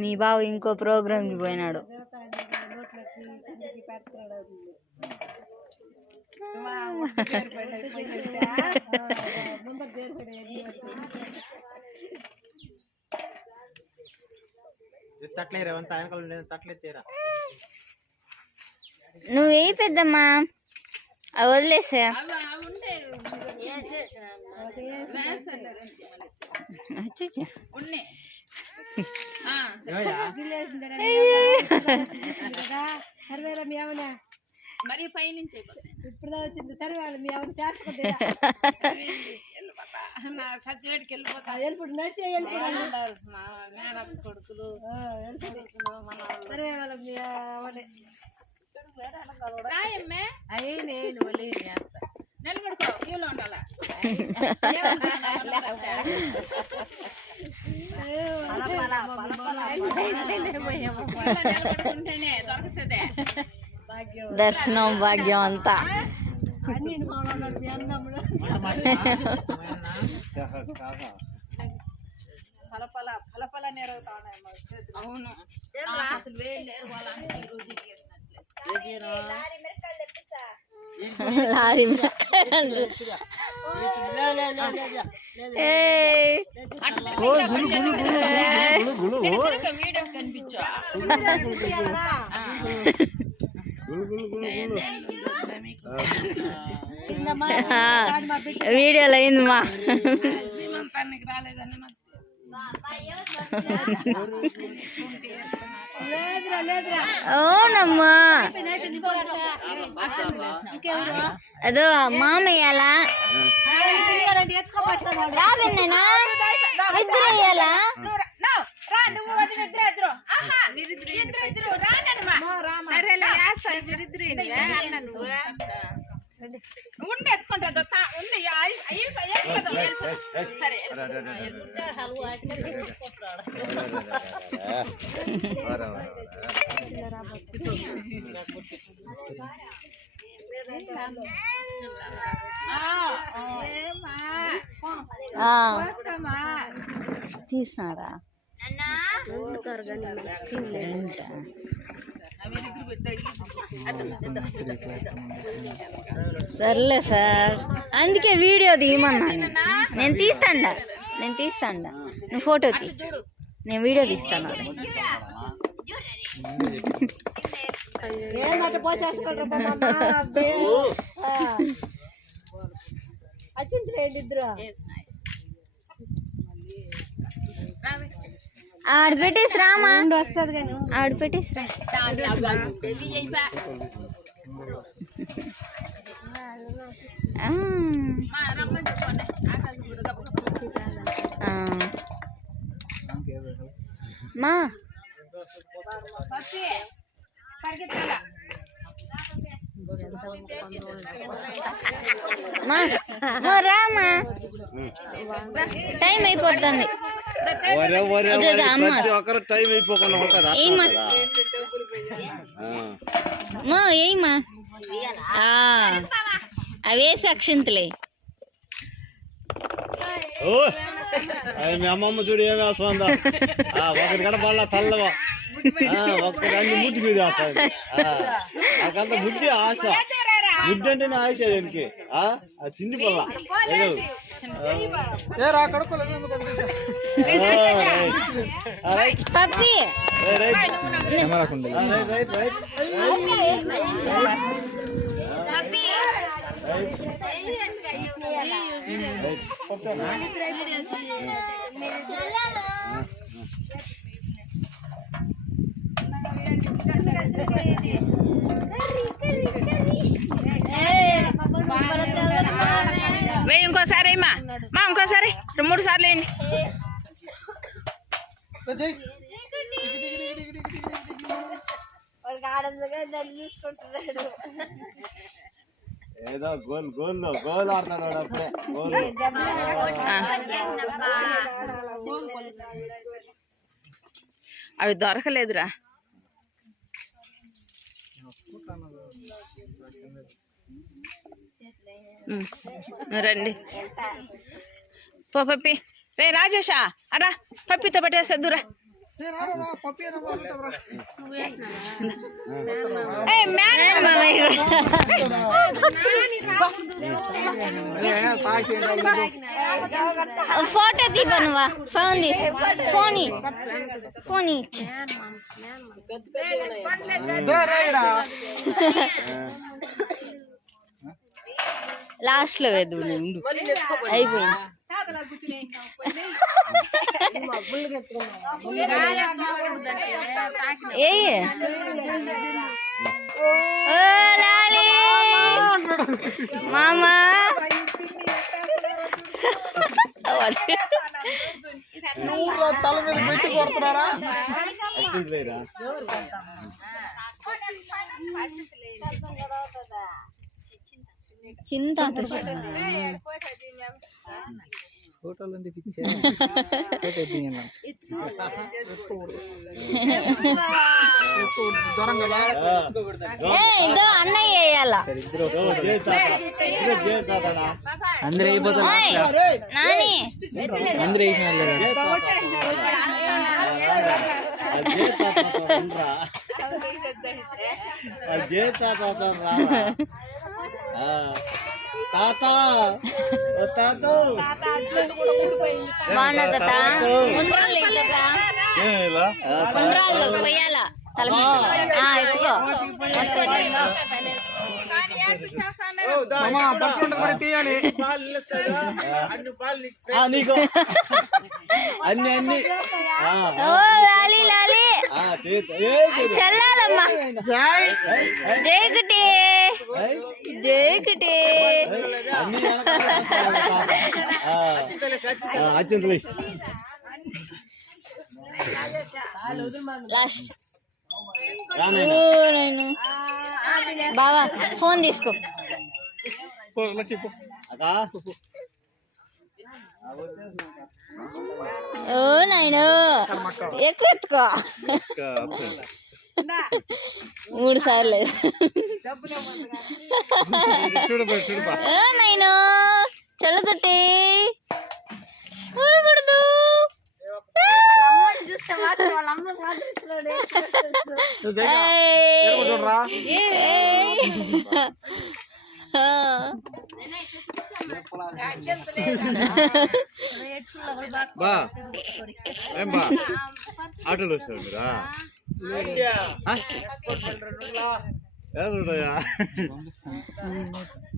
మీ బావ ఇంకో ప్రోగ్రామ్కి పోయినాడు. నువ్వే పెద్దమ్మా వదిలేసా. మరి పైనుంచి ఇప్పుడు వచ్చింది తర్వాత మీ ఎవరు చేసుకుంటే సర్టిఫికేట్కి వెళ్ళిపోతా వెళ్ళిపోయి నడిచి కొడుకులు సరే వాళ్ళ మీ రాయమ్మే అయ్యి చేస్తా నిలబడుకో క్యూలో ఉండాలా నిలబడుకుంటేనే దొరుకుతుంది దర్శనం భాగ్యం అంతా. అవును లారీ వీడియో కనిపించా వీడియోలో అయిందమ్మా. రాలేదని అవునమ్మా. అదో మామయ్యాలా రాబెన్నా ఇద్దరు వేయాలా ఉండి ఎత్తుకుంటా సరే తీసినారా సర్లే సార్, అందుకే వీడియో తీయమన్నాను. నేను తీస్తాండా నువ్వు ఫోటో తీ, నేను వీడియో తీస్తాను. ఆడ పెట్టేసి రామా, వస్తుంది కానీ ఆడ పెట్టేసి రా. మా రామా, టైం అయిపోతుంది. ఏమా అవే అక్షింతలే. మీ అమ్మమ్మ చూడు ఏమి వస్తుందా, ఒకటి కూడా బల్ల తల్లవా, ఒక్కదాన్ని ముద్దు మీద వస్తుంది. నాకంత బుద్ధి ఆశ, బుద్ధి అంటేనే ఆశ. దీనికి చిన్ని పల్ల వేయి ఇంకోసారి మా ఇంకోసారి 3 సార్లు వేయండి. ఏదో గోల్ ఆడుతున్నాడు అప్పుడే. అవి దొరకలేదురా. రండి పప్పి రే రాజేషా అరా పప్పితో పట్టేసద్దురా ఫోటో తీపనువా ఫోన్ ఫోన్ ఫోన్ లాస్ట్ లో వేదు అయిపోయింది ఏ మామా తల మీద పెట్టి కొడుతున్నారా చింత ఇదో అన్నయ్య వేయాలా అందరూ అయిపోతారు నాని అందరూ వేసినారు తాత తాత బాగున్నా తాత ఉండ్రాళ్ళు ఇట్లా ఉండ్రాళ్ళు పొయ్యాలా తల ఎత్తుకో నీకు అన్ని అన్ని ఓ లాలి లాలి చల్లాలమ్మా జయకుటి జయకుటి అచ్చింతలే లాస్ట్ బావా ఫోన్ తీసుకో ఓ నాయన ఎక్కువ ఎత్తుకో 3 సార్లు ఓ నాయన చల్లగొట్టి కూడకూడదు బా ఏం బా ఆటోలో వస్తారు మీరా